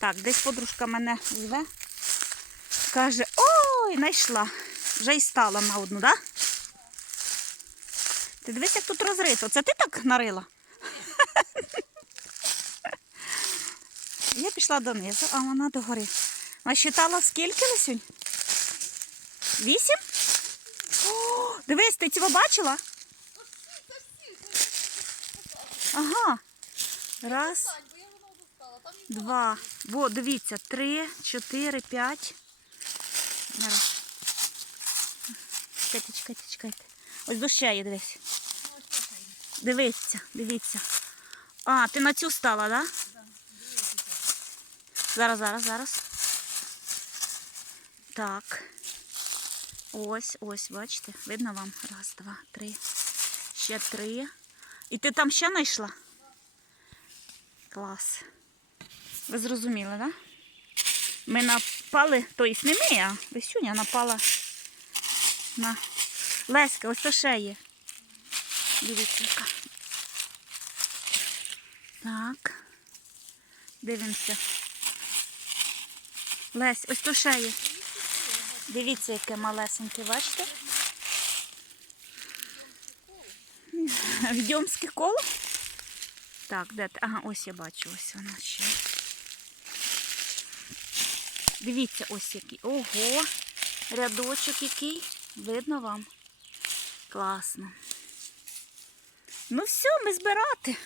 Так, десь подружка мене зве. Каже, ой, знайшла. Вже й стала на одну, так? Ти дивись, як тут розрито. Це ти так нарила? Я пішла донизу, а вона догори. Насчитала скільки лисюнь? Вісім? О, дивись, ти цього бачила? Ага. Раз, Бо два. Во, дивіться, три, чотири, п'ять. Чекайте, чекайте, чекайте. Ось до шеї, дивись. Дивіться, дивіться. А, ти на цю стала, так? Да? Зараз, зараз, зараз. Так. Ось, ось, бачите, видно вам? Раз, два, три. Ще три. І ти там ще знайшла? Клас. Ви зрозуміли, так? Да? Ми напали, тобто не ми, а Весюня напала на Леська, ось то ще є. Дивіться. Так. Дивимося. Лесь, ось то ще є. Дивіться, яке малесеньке, бачите? Відьомське коло? Так, де? Ага, ось я бачу, ось вона ще. Дивіться, ось який. Ого! Рядочок який. Видно вам? Класно. Ну все, ми збирати.